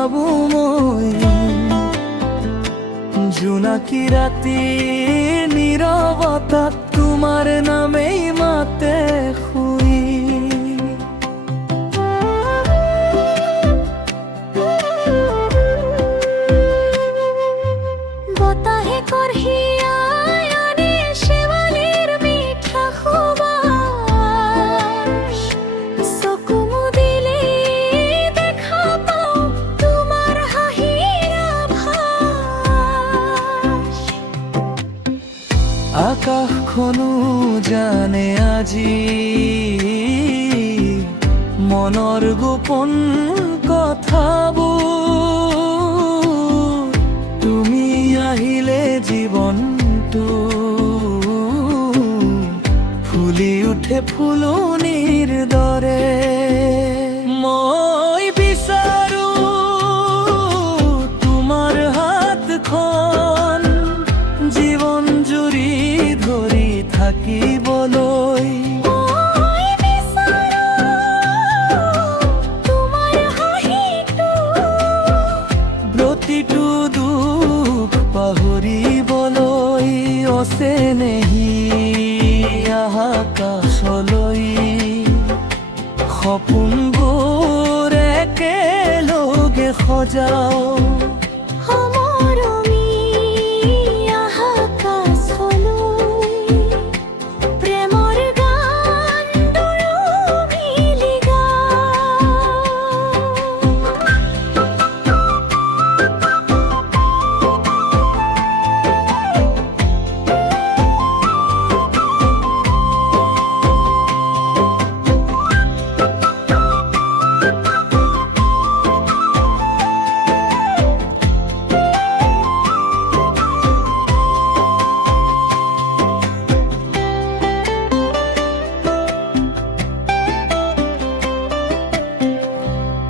ভাবো মই জোনাকি ৰাতি নীৰৱতাত তোমাৰ নামেই মাতে শুই বতাহে কঢ়িয়াই আনে শেৱালিৰ মিঠা সুবাস চকু মুদিলে দেখা পাওঁ তোমাৰ হাঁহিৰ আভাস আকাশখনো জানে আজি মনৰ গোপন কথাবোৰ তুমি আহিলে জীৱনটো ফুলি উঠে ফুলনিৰ দৰে মই বিচাৰো তোমাৰ হাতখন জীৱন জুৰি ধৰি থাকিবলৈ মই বিচাৰো তোমাৰ হাঁহিটো প্ৰতিটো দুখ পাহৰিবলৈ অচেনেহি আকাশলৈ সপোনবোৰ একেলগে সজাও সমৰমি আকাশলৈ প্ৰেমৰ গান দুয়ো মিলি গাওঁ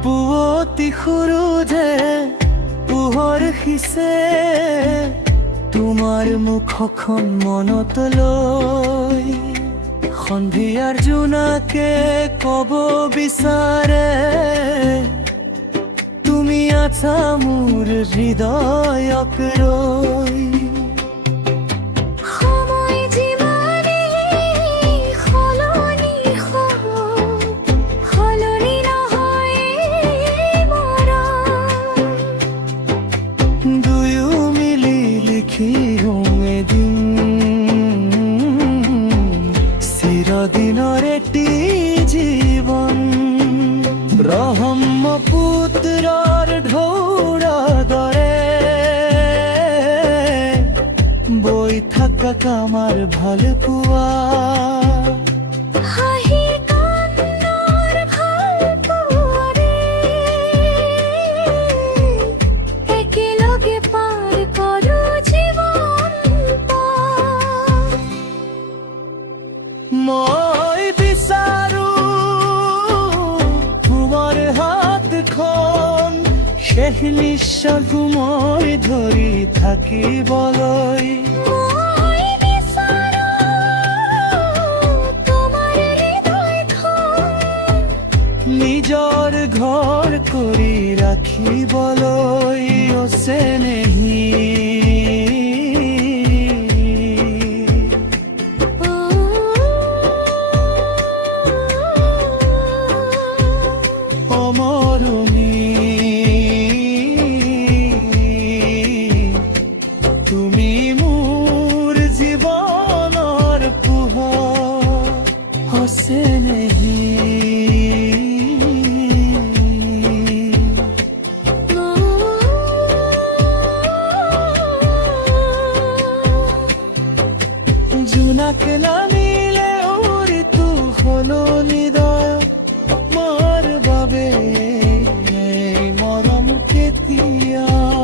পুৱতি সূৰুজে পোহৰ সিঁচে তোমাৰ মুখখন মনত লৈ সন্ধিয়াৰ জোনাকে কব বিচাৰে তুমি আছা মোৰ হৃদয়ক ৰৈ সময় যিমানেই সলনি হওক সলনি নহয় মৰম দুয়ো মিলি লিখিও এদিন চিৰদিনৰ এটি জীৱন ব্ৰহ্মপুত্ৰৰ ঢৌৰা দৰে বৈ থাকা আমাৰ ভাল পোৱা হাঁহি কান্দোৰ ভাল পোৱাৰে একেলগে পাৰ কৰোঁ জীৱন পথ মই বিচাৰো তোমাৰ হাতখন শেষ নিশ্বাসো মই ধৰি থাকিবলৈ মই বিচাৰো তোমাৰ হৃদয়খন নিজৰ ঘৰ কৰি ৰাখিবলৈ অচেনেহি অমৰণি তুমি মোৰ জীৱনৰ পোহৰ অচেনেহি জোনাক নামিলে ঋতু সলনি দয় মোৰ বাবে এই মৰম কেতিয়াও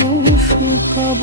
নুশুকাব